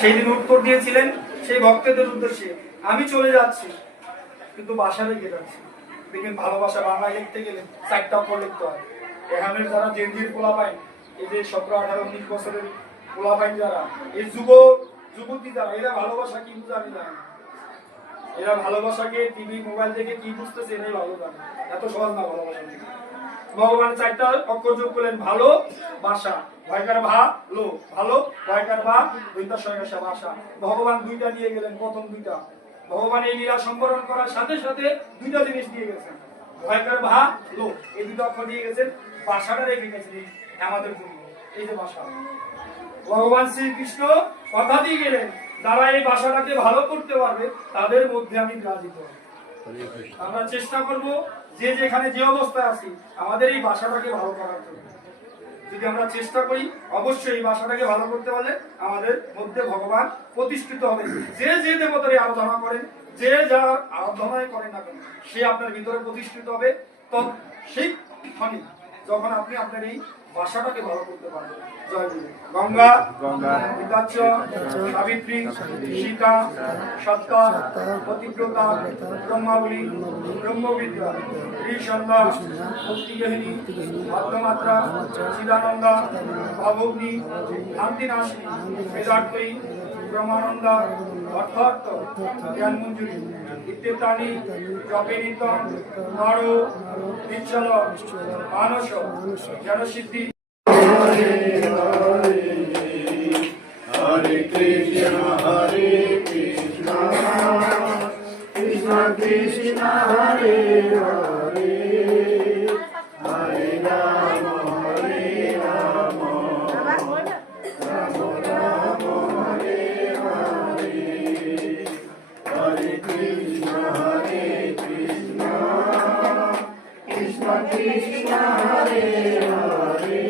সেই দিন উত্তর দিয়েছিলেন সেই ভক্তদের উদ্দেশ্যে, আমি চলে যাচ্ছি কিন্তু বাসা রেখে যাচ্ছি। দেখেন ভালোবাসা বাংলা লিখতে গেলে 4টা অক্ষর লিখতে হয়। এখানে যারা জেনজির পোলাপাইন, এই যে 17, 18, 19 বছরের পোলাপাইন যারা, এই যুবতী যারা, এরা ভালোবাসা কি বুঝে আমি জানি না। এরা ভালোবাসাকে টিভি মোবাইল থেকে কি বুঝতেছে এরাই ভালো জানে। এত সহজ না ভালোবাসা। ভগবান 4টা অক্ষর যোগ করলেন, ভালো বাসা, ভয়কার ভালো, ভালো ভয়কার বা দুইটা সয়সা ভাষা। ভগবান 2টা নিয়ে গেলেন, প্রথম 2টা। ভগবান এই লীলা সম্বরণ করার সাথে সাথে 2টা জিনিস দিয়ে গেছেন, ভয়কার ভালো, এই 2টা অক্ষর দিয়ে গেছেন, ভাষাটা রেখে গেছেন আমাদের জন্য। এই যে ভাষা, ভগবান শ্রীকৃষ্ণ কথা দিয়ে গেলেন, যারা এই ভাষাটাকে ভালো করতে পারবে তাদের মধ্যে আমি বিরাজিত। আমরা চেষ্টা করব যে যেখানে যে অবস্থায় আছি আমাদের এই ভাষাটাকে ভালো করার জন্য। যদি আমরা চেষ্টা করি, অবশ্যই এই ভাষাটাকে ভালো করতে পারলে আমাদের মধ্যে ভগবান প্রতিষ্ঠিত হবে। যে যে দেবতার আরাধনা করেন, যে যার আরাধনায় করেন না কেন, সে আপনার ভিতরে প্রতিষ্ঠিত হবে। তো সেই ক্ষণে যখন আপনি আপনার এই ভাষাটাকে ভালো করতে পারবেন। জয় গুরু। গঙ্গা বিদাচ্য সাবিত্রী সীতা সত্তা পতিব্রতা ব্রহ্মাবলী ব্রহ্মবিদ্যা ঋষন্ধ্যা ভক্তিগহিনী ভদ্রমাত্রা চিদানন্দা ভাবগ্নি শান্তিনাশিনী বেদার্থী ব্রহ্মানন্দা অর্থার্থ জ্ঞানমঞ্জুরি ইত্যাদি জপে নিতম নর নিশ্চল মানস জনসিদ্ধি। হরে কৃষ্ণ কৃষ্ণ কৃষ্ণ হরে হরে, হরে রাম রাম রাম হরে হরে, হরে কৃষ্ণ কৃষ্ণ কৃষ্ণ হরে হরে,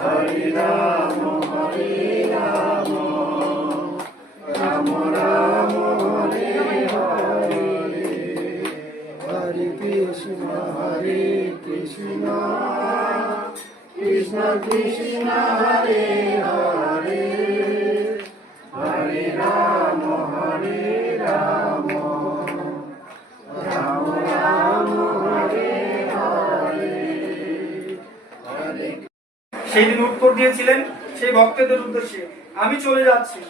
হরে রাম রাম রাম হরে হরে, হরে কৃষ্ণ কৃষ্ণ কৃষ্ণ হরে হরে, হরে রাম রাম রাম হরে হরে, হরে। সেই দিন উত্তর দিয়েছিলেন সেই ভক্তদের উদ্দেশ্যে, আমি চলে যাচ্ছি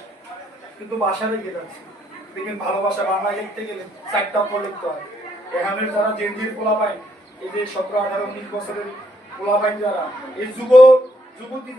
কিন্তু বাসা রেখে যাচ্ছি। দেখেন ভালোবাসা বাংলা লিখতে গেলে 4টা অক্ষর লিখতে হয়। এখানে যারা জেনজির পোলাপাইন, এই যে 17, 18, 19 বছরের পোলাপাইন যারা, এই যুবতী